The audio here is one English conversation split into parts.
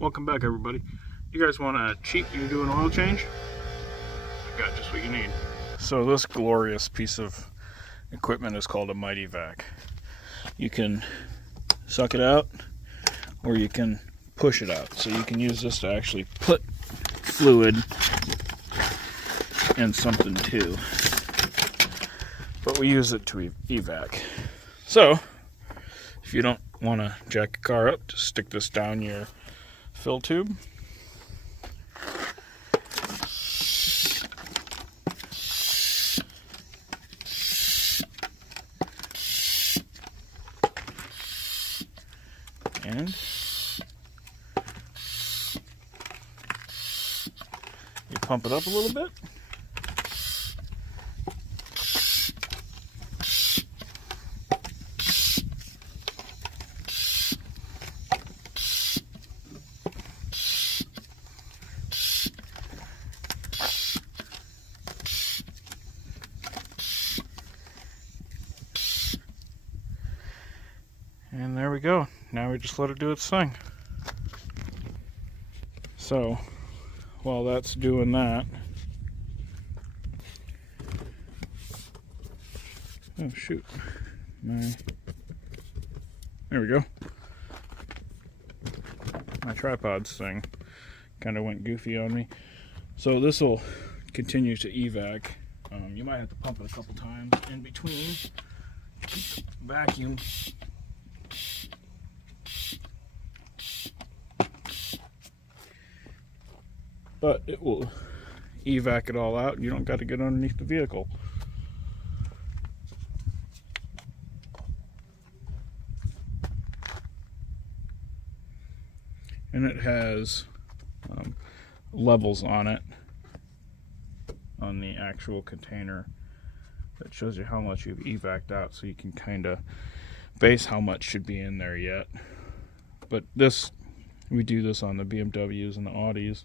Welcome back, everybody. You guys want to cheat when you do an oil change? I got just what you need. So this glorious piece of equipment is called a Mityvac. You can suck it out or you can push it out. So you can use this to actually put fluid in something too. But we use it to evac. So if you don't want to jack a car up, just stick this down your fill tube. And you pump it up a little bit. And there we go. Now we just let it do its thing. So, while that's doing that... Oh, shoot. There we go. My tripod's thing kind of went goofy on me. So this will continue to evac. You might have to pump it a couple times in between. Vacuum. But it will evac it all out. You don't got to get underneath the vehicle. And it has levels on it, on the actual container, that shows you how much you've evac'd out, so you can kind of base how much should be in there yet. But this, we do this on the BMWs and the Audis,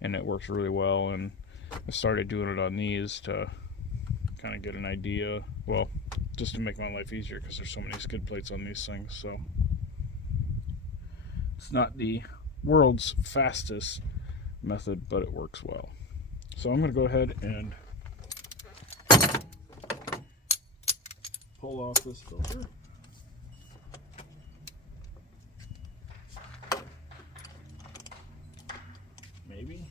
and it works really well. And I started doing it on these to kind of get an idea, well, just to make my life easier, because there's so many skid plates on these things. So it's not the world's fastest method, but it works well. So I'm going to go ahead and pull off this filter. Maybe.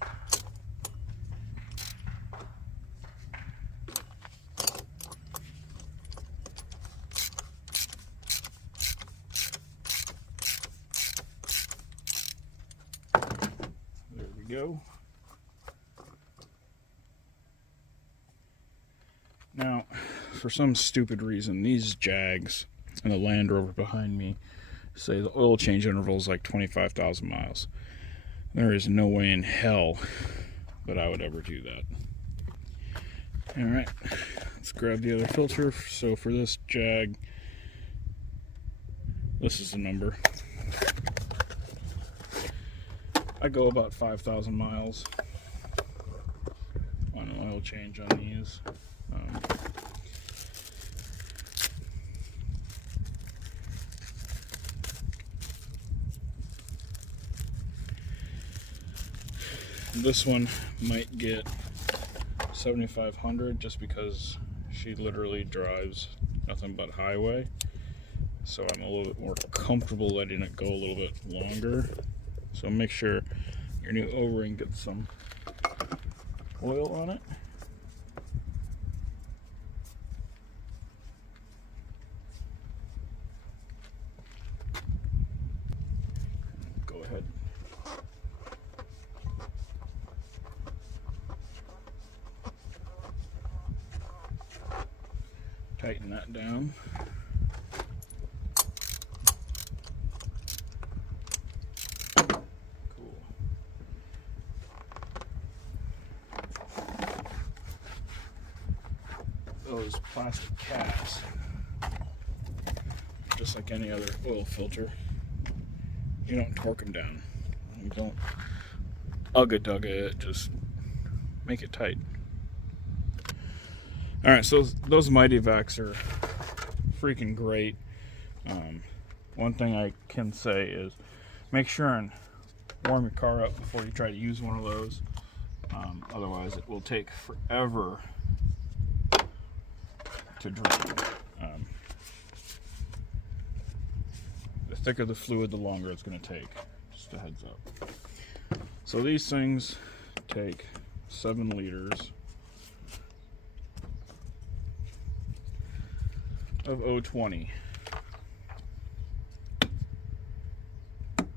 There we go. Now, for some stupid reason, these Jags and the Land Rover behind me say the oil change interval is like 25,000 miles. There is no way in hell that I would ever do that. Alright, let's grab the other filter. So for this Jag, this is the number. I go about 5,000 miles on an oil change on these. This one might get 7,500 just because she literally drives nothing but highway. So I'm a little bit more comfortable letting it go a little bit longer. So make sure your new O-ring gets some oil on it. Go ahead. Tighten that down. Cool. Those plastic caps, just like any other oil filter, you don't torque them down. You don't ugga-dugga it, just make it tight. Alright, so those Mityvacs are freaking great. One thing I can say is make sure and warm your car up before you try to use one of those. Otherwise, it will take forever to drain. The thicker the fluid, the longer it's going to take. Just a heads up. So these things take 7 liters of O20.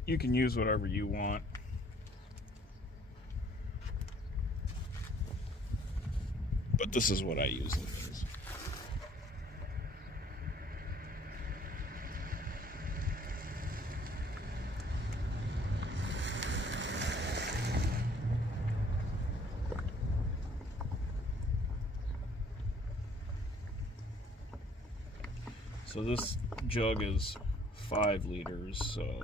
You can use whatever you want. But this is what I use in these. So this jug is 5 liters, so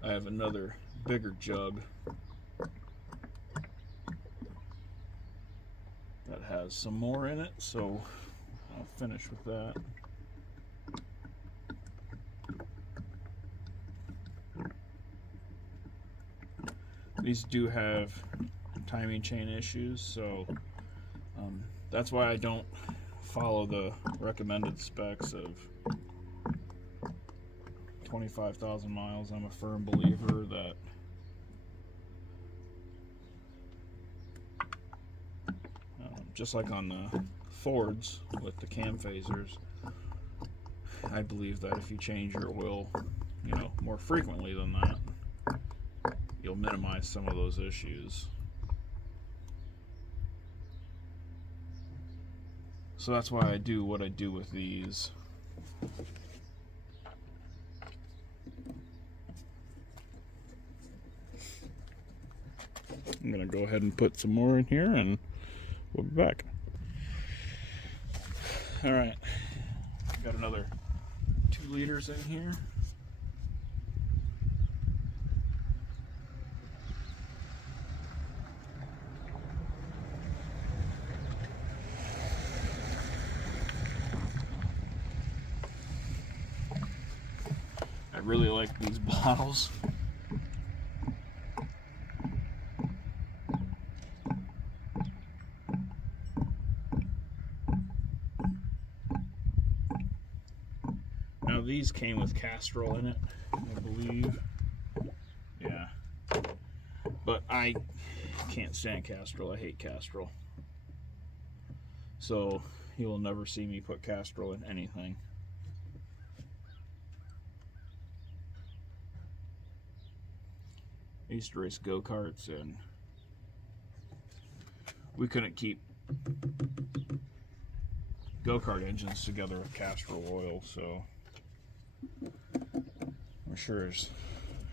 I have another bigger jug that has some more in it, so I'll finish with that. These do have timing chain issues, so that's why I don't follow the recommended specs of 25,000 miles. I'm a firm believer that just like on the Fords with the cam phasers, I believe that if you change your oil, more frequently than that, you'll minimize some of those issues. So that's why I do what I do with these. I'm going to go ahead and put some more in here and we'll be back. Alright, got another 2 liters in here. I really like these bottles. Now these came with Castrol in it, I believe. Yeah. But I can't stand Castrol. I hate Castrol. So you will never see me put Castrol in anything. I used to race go-karts and we couldn't keep go-kart engines together with Castrol oil, so I'm sure as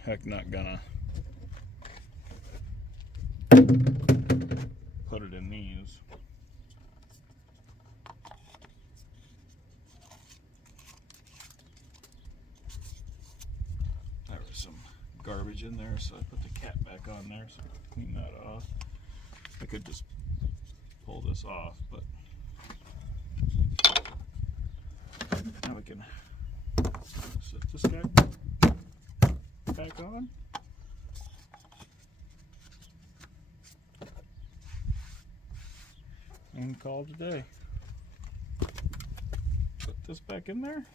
heck not gonna put it in these. There was some garbage in there, so I put the cap back on there so I could clean that off. I could just pull this off, but now we can set this guy back on. And call it a day. Put this back in there.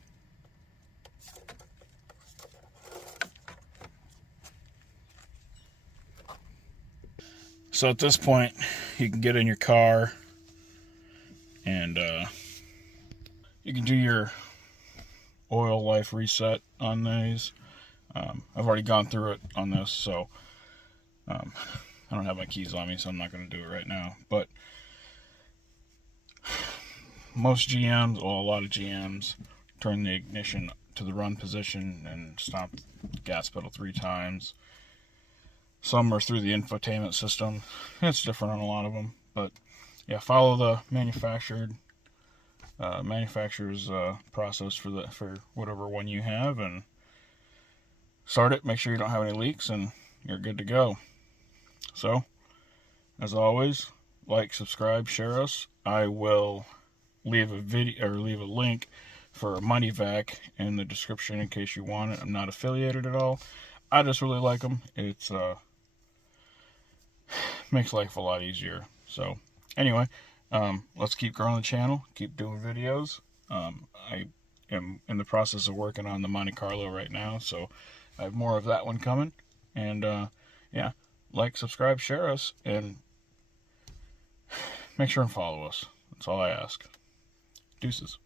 So at this point, you can get in your car and you can do your oil life reset on these. I've already gone through it on this, so I don't have my keys on me, so I'm not going to do it right now. But most GMs, well, a lot of GMs, turn the ignition to the run position and stomp the gas pedal 3 times. Some are through the infotainment system. It's different on a lot of them, but yeah, follow the manufacturer's process for whatever one you have, and start it. Make sure you don't have any leaks, and you're good to go. So, as always, like, subscribe, share us. I will leave a video or leave a link for Mityvac in the description in case you want it. I'm not affiliated at all. I just really like them. It's makes life a lot easier. So anyway, let's keep growing the channel, keep doing videos. I am in the process of working on the Monte Carlo right now, so I have more of that one coming. And yeah, like, subscribe, share us, and make sure and follow us. That's all I ask. Deuces.